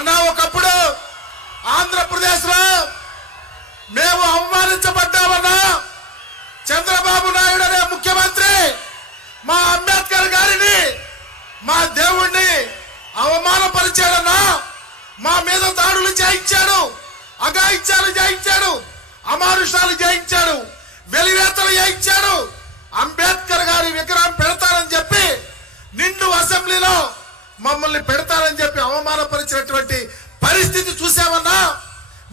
అన్నా ఒకప్పుడు ఆంధ్రప్రదేశ్ లో మేము అవమానించబడ్డామన్నా. చంద్రబాబు నాయుడు అనే ముఖ్యమంత్రి మా అంబేద్కర్ గారిని, మా దేవుణ్ణి అవమానపరిచాడన్నా. మా మీద దాడులు చేయించాడు, అఘాయిత్యాలు చేయించాడు, అమానుషాలు చేయించాడు, వెలివేతలు చేయించాడు. అంబేద్కర్ గారి విగ్రహం పెడతారని చెప్పి నిండు అసెంబ్లీలో మమ్మల్ని పెడతారని చెప్పి అవమానపరిచినటువంటి పరిస్థితి చూసామన్నా.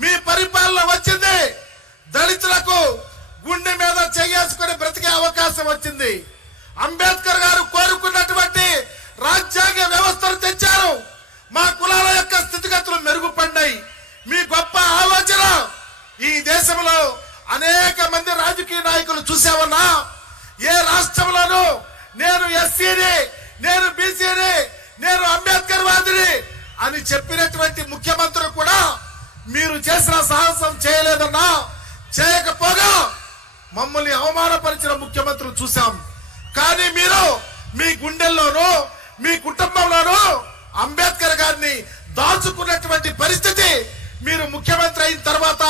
మీ పరిపాలన వచ్చింది, దళితులకు గుండె మీద చేసుకుని బ్రతికే అవకాశం వచ్చింది. అంబేద్కర్ గారు కోరుకున్నటువంటి రాజ్యాంగ వ్యవస్థను తెచ్చారు. మా కులాల యొక్క స్థితిగతులు మెరుగుపడ్డాయి. మీ గొప్ప ఆలోచన ఈ దేశంలో అనేక మంది రాజకీయ నాయకులు చూసామన్నా. ఏ రాష్ట్రంలోనూ నేను ఎస్సీని, నేను బీసీని, నేను అంబేద్కర్ వాదిని అని చెప్పినటువంటి ముఖ్యమంత్రులు కూడా మీరు చేసిన సాహసం చేయలేదన్నా. చేయకపోగా మమ్మల్ని అవమానపరిచిన ముఖ్యమంత్రులు చూసాం. కానీ మీరు మీ గుండెల్లోనూ మీ కుటుంబంలోనూ అంబేద్కర్ గారిని దాచుకున్నటువంటి పరిస్థితి మీరు ముఖ్యమంత్రి అయిన తర్వాత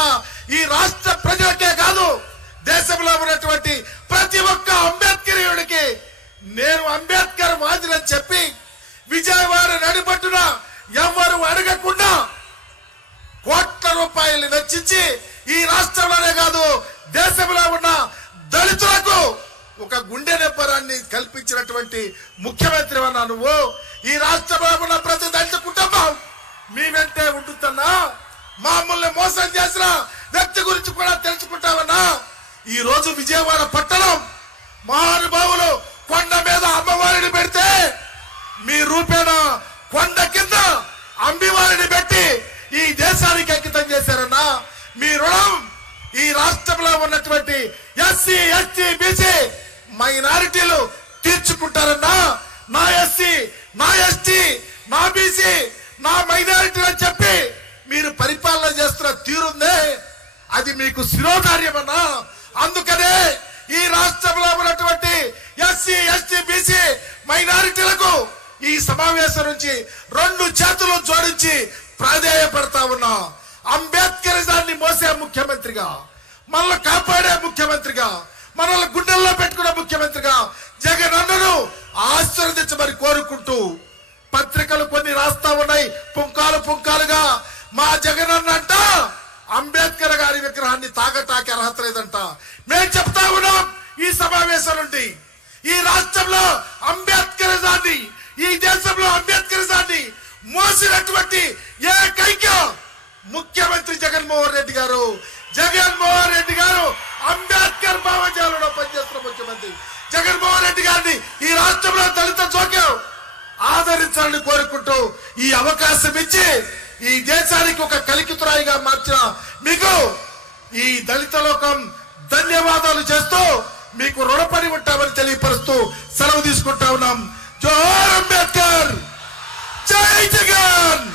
ఈ రాష్ట్ర ప్రజలకే కాదు, దేశంలో ఉన్నటువంటి ప్రతి ఒక్క అంబేద్కరీయుడికి నేను అంబేద్కర్ వాదినని చెప్పి విజయవాడ నడిపట్టున ఎవరు అడగకుండా కోట్ల రూపాయలు వెచ్చించి ఈ రాష్ట్రంలోనే కాదు దేశంలో ఉన్న దళితులకు ఒక గుండె నెబ్బరాన్ని కల్పించినటువంటి ముఖ్యమంత్రి అన్నా నువ్వు. ఈ రాష్ట్రంలో ఉన్న ప్రతి దళిత కుటుంబం మీ వెంటే ఉంటుందన్నా. మమ్మల్ని మోసం చేసిన వ్యక్తి గురించి కూడా తెలుసుకుంటామన్నా. ఈ రోజు విజయవాడ పట్టణం మహానుభావులు కొండ మీద అమ్మవారిని పెడితే మీ రూపేణ కొండ కింద అంబివారిని పెట్టి ఈ దేశానికి అంకితం చేశారన్నా. మీ రుణం ఈ రాష్ట్రంలో ఉన్నటువంటి ఎస్సీ, ఎస్టీ, బీసీ మైనారిటీలు తీర్చుకుంటారన్నా. నా ఎస్సీ, నా ఎస్టీ, నా బీసీ, నా మైనారిటీ అని చెప్పి మీరు పరిపాలన చేస్తున్న తీరుందే అది మీకు శిరోధార్యమన్నా. అందుకనే ఈ రాష్ట్రంలో ఉన్నటువంటి ఎస్సీ, ఎస్టీ, బీసీ మైనారిటీలకు ఈ సమావేశం నుంచి 2 చేతులు జోడించి ప్రాధేయపడతా ఉన్నా. అంబేద్కరిజాన్ని మోసే ముఖ్యమంత్రిగా, మనల్ని కాపాడే ముఖ్యమంత్రిగా, మనల్ని గుండెల్లో పెట్టుకునే ముఖ్యమంత్రిగా జగన్ అన్నను ఆశీర్వదించమని కోరుకుంటూ పత్రికలు కొన్ని రాస్తా ఉన్నాయి పుంకాలు పుంకాలుగా. మా జగన్ అన్నంట అంబేద్కర్ గారి విగ్రహాన్ని తాకటానికి అర్హత లేదంట. మేము చెప్తా ఉన్నాం ఈ సమావేశం నుండి, ఈ రాష్ట్రంలో అంబేద్కరిజాన్ని, ఈ దేశంలో అంబేద్కరిజాన్ని మోసినటువంటి ఏకైక ముఖ్యమంత్రి జగన్మోహన్ రెడ్డి గారు. జగన్మోహన్ రెడ్డి గారు అంబేద్కర్ భావజాలంలో పనిచేస్తున్న ముఖ్యమంత్రి జగన్మోహన్ రెడ్డి గారిని ఈ రాష్ట్రంలో దళిత జోక్యం ఆదరించాలని కోరుకుంటూ ఈ అవకాశం ఇచ్చి ఈ దేశానికి ఒక కలికితురాయిగా మార్చిన మీకు ఈ దళిత లోకం ధన్యవాదాలు చేస్తూ మీకు రుణపడి ఉంటామని తెలియపరుస్తూ సెలవు తీసుకుంటా ఉన్నాం. జోహార్ అంబేద్కర్, జై జగన్.